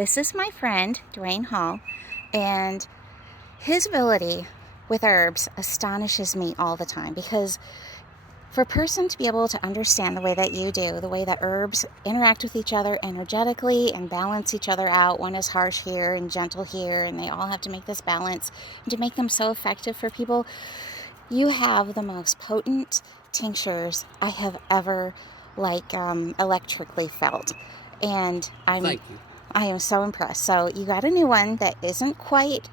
This is my friend, Dwayne Hall, and his ability with herbs astonishes me all the time because for a person to be able to understand the way that you do, the way that herbs interact with each other energetically and balance each other out, one is harsh here and gentle here, and they all have to make this balance, and to make them so effective for people, you have the most potent tinctures I have ever electrically felt. And Thank you. I am so impressed. So you got a new one that isn't quite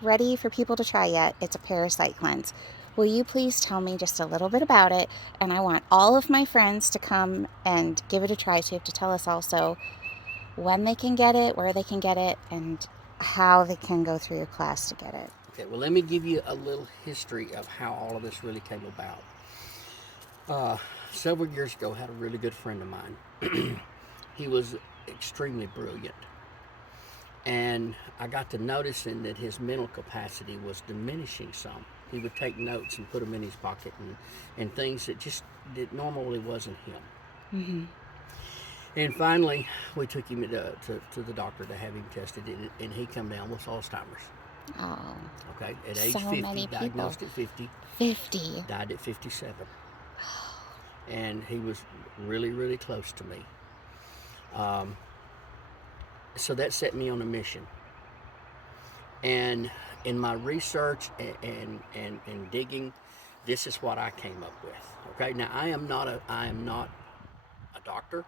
ready for people to try yet. It's a parasite cleanse. Will you please tell me just a little bit about it? And I want all of my friends to come and give it a try. So you have to tell us also when they can get it, where they can get it, and how they can go through your class to get it. Okay, well, let me give you a little history of how all of this really came about. Several years ago, I had a really good friend of mine. He was extremely brilliant. And I got to noticing that his mental capacity was diminishing some. He would take notes and put them in his pocket and things that normally wasn't him. Mm-hmm. And finally, we took him to the doctor to have him tested, and he come down with Alzheimer's. Oh, Okay, at age so 50, many people. diagnosed at 50, 50. died at 57. And he was really, really close to me. So that set me on a mission. And in my research and digging, this is what I came up with. Okay, now I am not a doctor.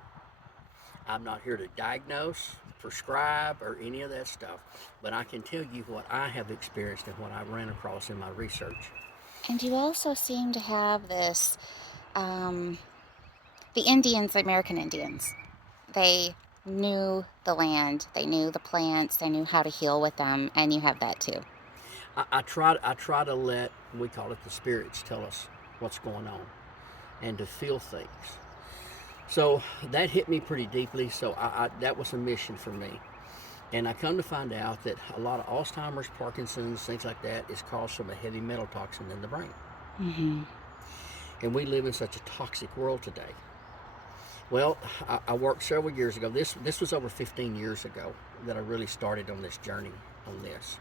I'm not here to diagnose, prescribe, or any of that stuff. But I can tell you what I have experienced and what I ran across in my research. And you also seem to have this, um, the Indians, the American Indians, they knew the land, they knew the plants, they knew how to heal with them, and you have that too. I try to let, we call it the spirits, tell us what's going on and to feel things. So that hit me pretty deeply. So that was a mission for me. And I come to find out that a lot of Alzheimer's, Parkinson's, things like that is caused from a heavy metal toxin in the brain. Mm-hmm. And we live in such a toxic world today. Well, I worked several years ago. This was over 15 years ago that I really started on this journey on this.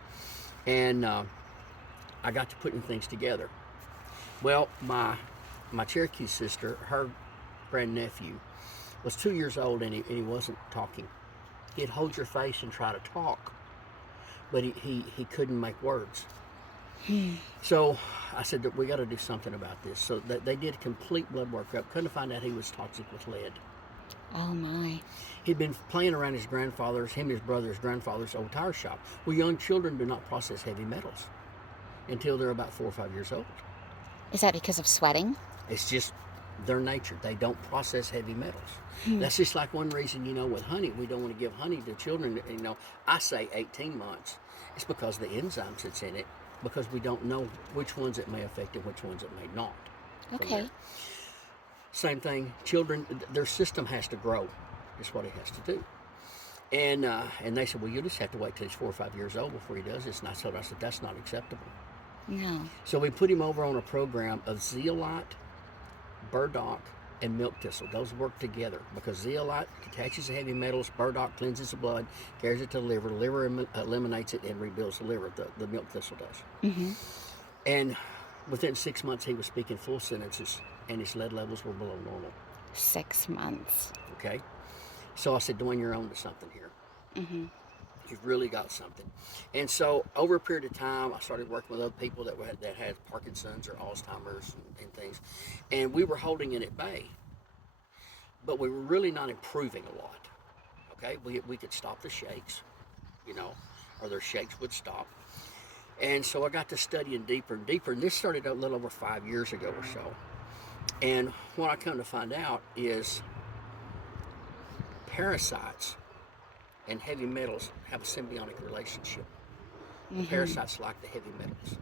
And I got to putting things together. Well, my Cherokee sister, her grandnephew, was 2 years old and he wasn't talking. He'd hold your face and try to talk, but he couldn't make words. So I said that we got to do something about this. So they did a complete blood workup. Couldn't find out he was toxic with lead. Oh my. He'd been playing around his grandfather's, him and his brother's grandfather's old tire shop. Well, young children do not process heavy metals until they're about 4 or 5 years old. Is that because of sweating? It's just their nature. They don't process heavy metals. Hmm. That's just like one reason, with honey, we don't want to give honey to children. I say 18 months. It's because of the enzymes that's in it, because we don't know which ones it may affect and which ones it may not. Okay. Same thing, children, their system has to grow, is what it has to do. And they said, well, you just have to wait till he's 4 or 5 years old before he does this. And I said, that's not acceptable. No. So we put him over on a program of zeolite, burdock, and milk thistle. Those work together because zeolite detaches the heavy metals, burdock cleanses the blood, carries it to the liver eliminates it and rebuilds the liver. The milk thistle does. Mm-hmm. And within 6 months, he was speaking full sentences, and his lead levels were below normal. 6 months. Okay, so I said, Dwayne, you're on to something here. Mm-hmm. You've really got something. And so over a period of time, I started working with other people that had Parkinson's or Alzheimer's and things. And we were holding it at bay. But we were really not improving a lot. Okay? We could stop the shakes, or their shakes would stop. And so I got to studying deeper and deeper. And this started a little over 5 years ago or so. And what I come to find out is parasites and heavy metals have a symbiotic relationship. The parasites like the heavy metals.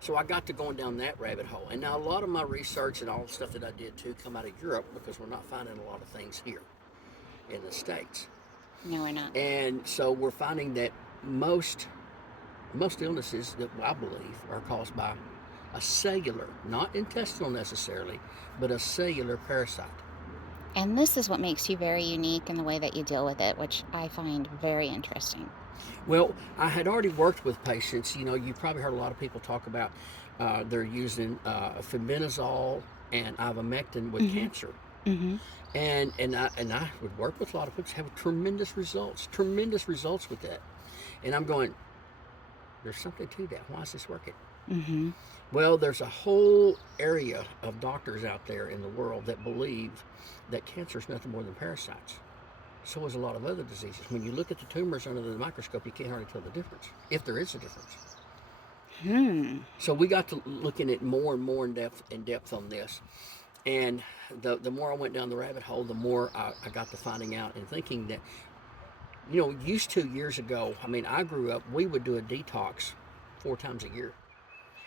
So I got to going down that rabbit hole. And now a lot of my research and all the stuff that I did too come out of Europe because we're not finding a lot of things here in the States. No, we're not. And so we're finding that most illnesses that I believe are caused by a cellular, not intestinal necessarily, but a cellular parasite. And this is what makes you very unique in the way that you deal with it, which I find very interesting. Well, I had already worked with patients. You know, you probably heard a lot of people talk about they're using fenbendazole and ivermectin with Mm-hmm. cancer, Mm-hmm. and I would work with a lot of folks have tremendous results with that. And I'm going, there's something to that. Why is this working? Mm-hmm. Well, there's a whole area of doctors out there in the world that believe that cancer is nothing more than parasites. So is a lot of other diseases. When you look at the tumors under the microscope, you can't hardly tell the difference, if there is a difference. Hmm. So we got to looking at more and more in depth on this. And the more I went down the rabbit hole, the more I got to finding out and thinking that, used to years ago, I mean, I grew up, we would do a detox 4 times a year.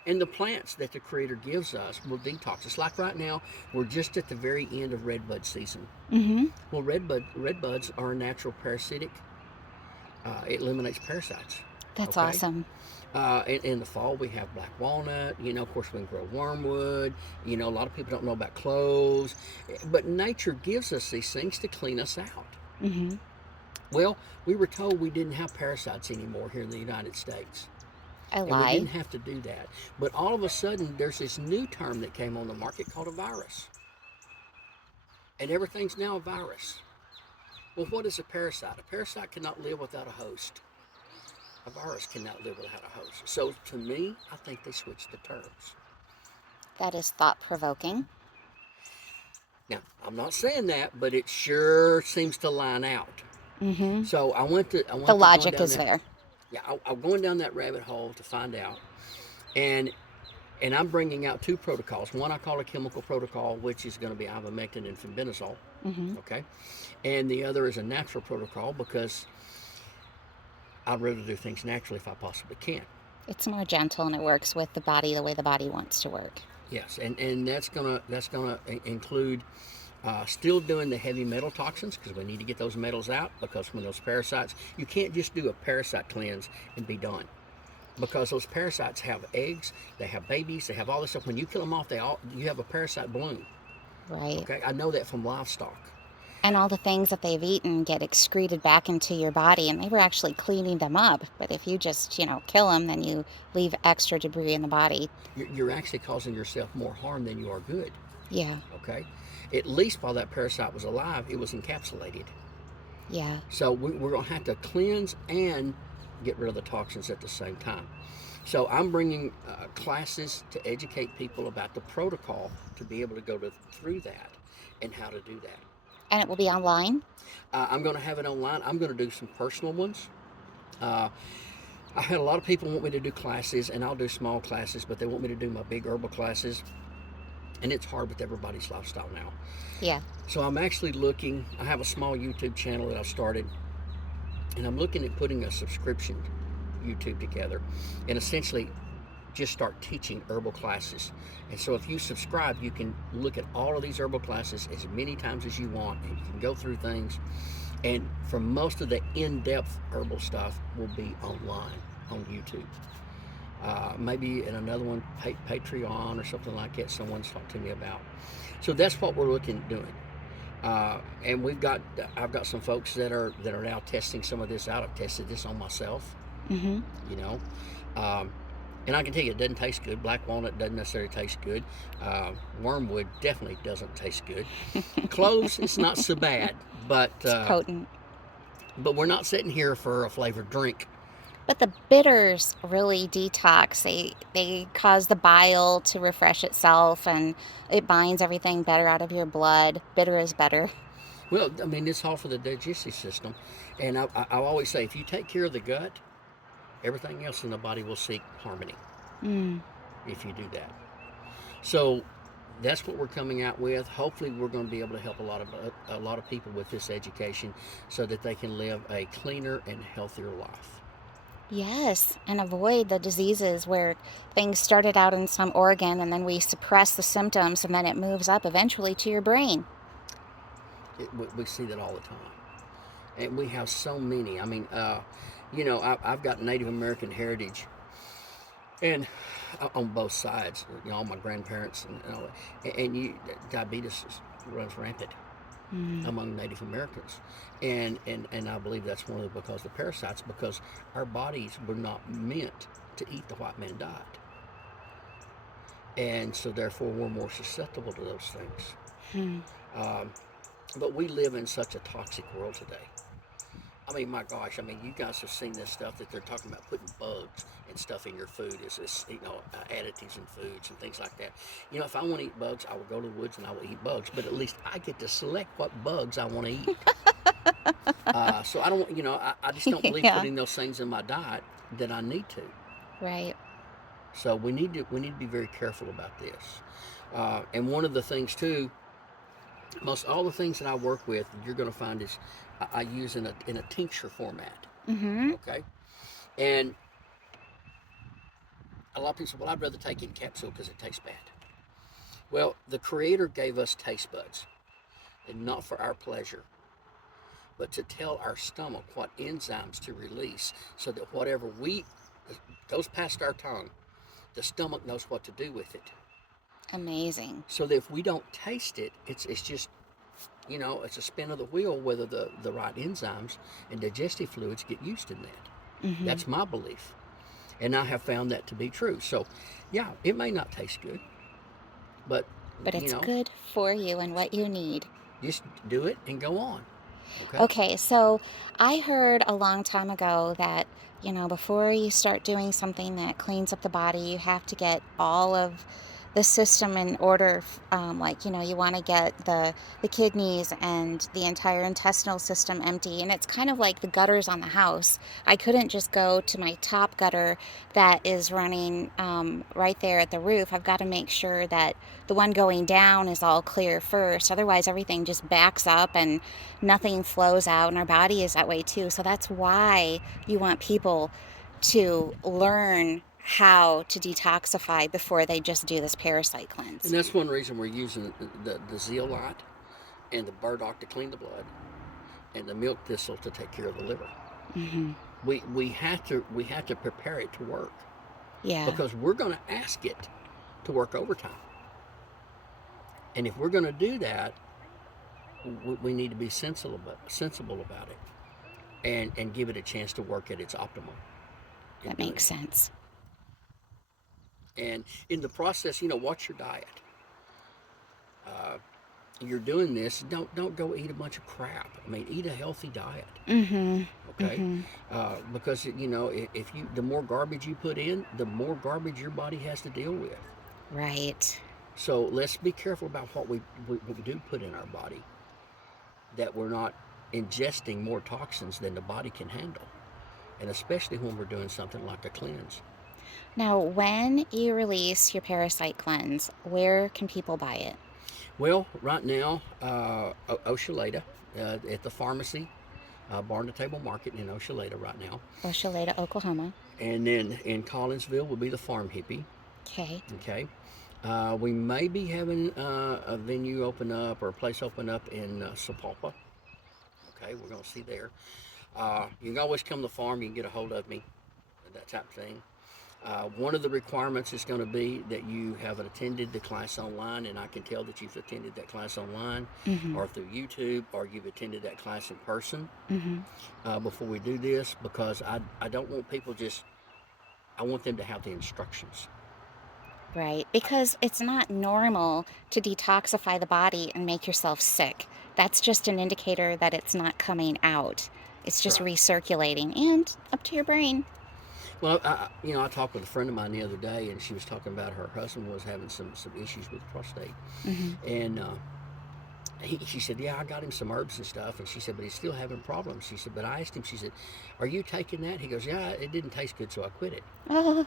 And the plants that the Creator gives us will detox. It's like right now, we're just at the very end of redbud season. Mm-hmm. Well, redbuds are a natural parasitic. It eliminates parasites. That's Okay. awesome. In the fall, we have black walnut. Of course, we can grow wormwood. A lot of people don't know about cloves, but nature gives us these things to clean us out. Mm-hmm. Well, we were told we didn't have parasites anymore here in the United States, I and we lie. didn't have to do that. But all of a sudden, there's this new term that came on the market called a virus, and everything's now a virus. Well, what is a parasite? A parasite cannot live without a host. A virus cannot live without a host. So to me, I think they switched the terms. That is thought-provoking. Now, I'm not saying that, but it sure seems to line out. Mm-hmm. So I went to The going logic down is that. there. Yeah, I'm going down that rabbit hole to find out, and I'm bringing out two protocols. One I call a chemical protocol, which is going to be ivermectin and fenbendazole. Mm-hmm. Okay, and the other is a natural protocol because I'd rather do things naturally if I possibly can. It's more gentle and it works with the body the way the body wants to work. Yes, and that's gonna include still doing the heavy metal toxins because we need to get those metals out because when those parasites, you can't just do a parasite cleanse and be done because those parasites have eggs, they have babies, they have all this stuff. When you kill them off, you have a parasite bloom. Right. Okay, I know that from livestock. And all the things that they've eaten get excreted back into your body, and they were actually cleaning them up. But if you just, kill them, then you leave extra debris in the body. You're actually causing yourself more harm than you are good. Yeah. Okay, at least while that parasite was alive, it was encapsulated. Yeah. So we're going to have to cleanse and get rid of the toxins at the same time. So I'm bringing classes to educate people about the protocol to be able to through that and how to do that. And it will be online. I'm going to have it online. I'm going to do some personal ones. Uh, I had a lot of people want me to do classes, and I'll do small classes, but they want me to do my big herbal classes, and it's hard with everybody's lifestyle now. Yeah. So I'm actually looking. I have a small YouTube channel that I've started, and I'm looking at putting a subscription YouTube together and essentially just start teaching herbal classes. And so if you subscribe, you can look at all of these herbal classes as many times as you want, and you can go through things. And for most of the in-depth herbal stuff will be online on YouTube. Maybe in another one, Patreon or something like that, someone's talked to me about. So that's what we're looking at doing. And I've got some folks that are now testing some of this out. I've tested this on myself, Mm-hmm. you know. And I can tell you, it doesn't taste good. Black walnut doesn't necessarily taste good. Wormwood definitely doesn't taste good. Cloves, it's not so bad, but It's potent. we're not sitting here for a flavored drink. But the bitters really detox. They cause the bile to refresh itself, and it binds everything better out of your blood. Bitter is better. Well, I mean, it's all for the digestive system. And I always say, if you take care of the gut, everything else in the body will seek harmony Mm. if you do that. So that's what we're coming out with. Hopefully, we're going to be able to help a lot of people with this education so that they can live a cleaner and healthier life. Yes, and avoid the diseases where things started out in some organ and then we suppress the symptoms and then it moves up eventually to your brain. We see that all the time, and we have so many. I mean, I've got Native American heritage, and on both sides, all my grandparents and all that, and diabetes runs rampant. among Native Americans. And I believe that's one of the because of the parasites, because our bodies were not meant to eat the white man diet. And so therefore we're more susceptible to those things. Hmm. Um, but we live in such a toxic world today. I mean, my gosh, I mean, you guys have seen this stuff that they're talking about putting bugs and stuff in your food, additives in foods and things like that. If I want to eat bugs, I will go to the woods and I will eat bugs, but at least I get to select what bugs I want to eat. So I don't, I just don't believe Yeah. putting those things in my diet that I need to. Right. So we need to be very careful about this. And one of the things too, most all the things that I work with, you're going to find is I use in a tincture format. Mm-hmm. Okay, and a lot of people say, well, I'd rather take it in capsule because it tastes bad. Well, the Creator gave us taste buds, and not for our pleasure, but to tell our stomach what enzymes to release, so that whatever goes past our tongue, the stomach knows what to do with it. Amazing. So that if we don't taste it, it's just it's a spin of the wheel whether the right enzymes and digestive fluids get used in that. Mm-hmm. That's my belief. And I have found that to be true. So, yeah, it may not taste good, but, But you it's know, good for you and what you need. just do it and go on. Okay? Okay, so I heard a long time ago that, before you start doing something that cleans up the body, you have to get all of the system in order. Like, you want to get the kidneys and the entire intestinal system empty. And it's kind of like the gutters on the house. I couldn't just go to my top gutter that is running right there at the roof. I've got to make sure that the one going down is all clear first. Otherwise, everything just backs up and nothing flows out, and our body is that way too. So that's why you want people to learn how to detoxify before they just do this parasite And cleanse. that's one reason we're using the zeolite and the burdock to clean the blood and the milk thistle to take care of the liver. Mm-hmm. We have to prepare it to work Yeah, because we're going to ask it to work overtime. And if we're going to do that, we need to be sensible about it, and give it a chance to work at its optimum in that doing makes it. sense. And in the process, watch your diet. Uh, you're doing this, don't go eat a bunch of crap. I mean, eat a healthy diet. Mm-hmm. Okay, Mm-hmm. because if you the more garbage you put in, the more garbage your body has to deal with. Right. So let's be careful about what we do put in our body, that we're not ingesting more toxins than the body can handle, and especially when we're doing something like a cleanse. Now, when you release your parasite cleanse, where can people buy it? Well, right now, Oshaleta, at the pharmacy, Barn to Table Market in Oshaleta right now. Oshaleta, Oklahoma. And then in Collinsville will be the Farm Hippie. Okay. Okay. We may be having a venue open up or a place open up in Sapulpa. Okay, we're going to see there. You can always come to the farm. You can get a hold of me, that type of thing. One of the requirements is going to be that you have attended the class online, and I can tell that you've attended that class online Mm-hmm. or through YouTube, or you've attended that class in person Mm-hmm. before we do this, because I don't want people I want them to have the instructions. Right, because it's not normal to detoxify the body and make yourself sick. That's just an indicator that it's not coming out. It's just Right. recirculating and up to your brain. Well, I talked with a friend of mine the other day, and she was talking about her husband was having some issues with prostate, Mm-hmm. and she said, yeah, I got him some herbs and stuff, and she said, but he's still having problems. She said, but I asked him, she said, are you taking that? He goes, yeah, it didn't taste good, so I quit it. Oh,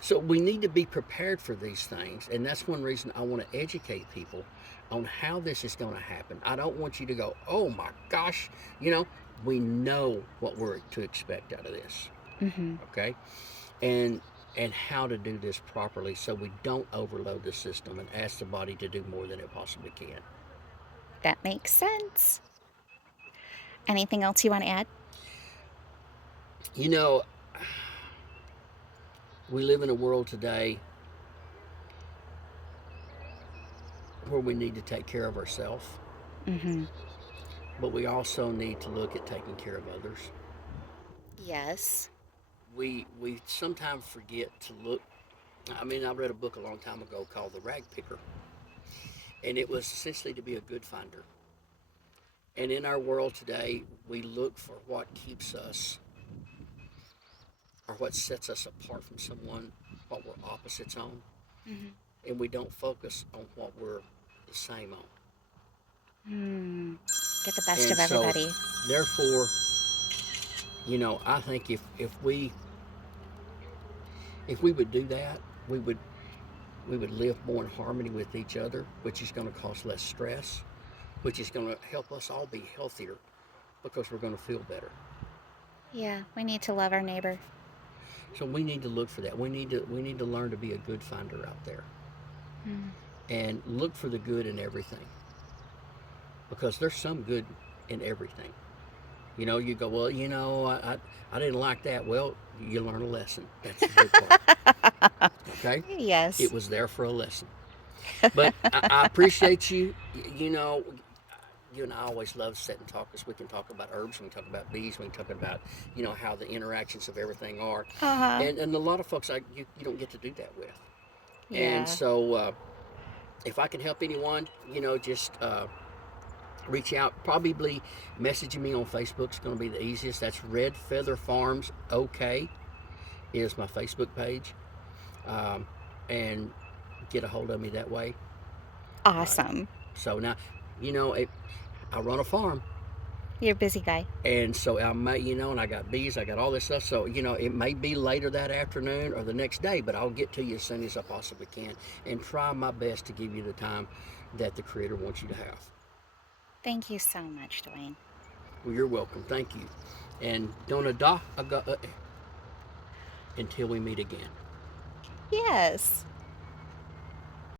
So we need to be prepared for these things, and that's one reason I want to educate people on how this is going to happen. I don't want you to go, oh my gosh, we know what we're to expect out of this. mm-hmm. Okay, and how to do this properly so we don't overload the system and ask the body to do more than it possibly can. That makes sense. Anything else you want to add? You know, we live in a world today where we need to take care of ourselves. Mm-hmm. but we also need to look at taking care of others. Yes. We sometimes forget to look. I mean, I read a book a long time ago called The Rag Picker, and it was essentially to be a good finder. And in our world today, we look for what keeps us or what sets us apart from someone, what we're opposites on, Mm-hmm. and we don't focus on what we're the same on. Hmm. Get the best And of so, everybody. therefore, I think if we would do that, we would we would live more in harmony with each other, which is going to cause less stress, which is going to help us all be healthier because we're going to feel better. Yeah, we need to love our neighbor. So we need to look for that. We need to learn to be a good finder out there Mm. and look for the good in everything because there's some good in everything. You go, well, I didn't like that. Well, you learn a lesson. That's the good part. Okay, it Yes. was there for a lesson. But I appreciate you. You and I always love sit and talk because we can talk about herbs, we can talk about bees, we can talk about how the interactions of everything are, Uh-huh. and a lot of folks you don't get to do that with. And Yeah. so if I can help anyone, just reach out. Probably messaging me on Facebook is going to be the easiest. That's Red Feather Farms. OK is my Facebook page, um, and get a hold of me that way. Uh, Awesome. so now, you know, it, I run a farm, You're a busy guy. and so I may, and I got bees, I got all this stuff. So it may be later that afternoon or the next day, but I'll get to you as soon as I possibly can, and try my best to give you the time that the Creator wants you to have. Thank you so much, Dwayne. Well, you're welcome. Thank you, and don't da until we meet again. Yes.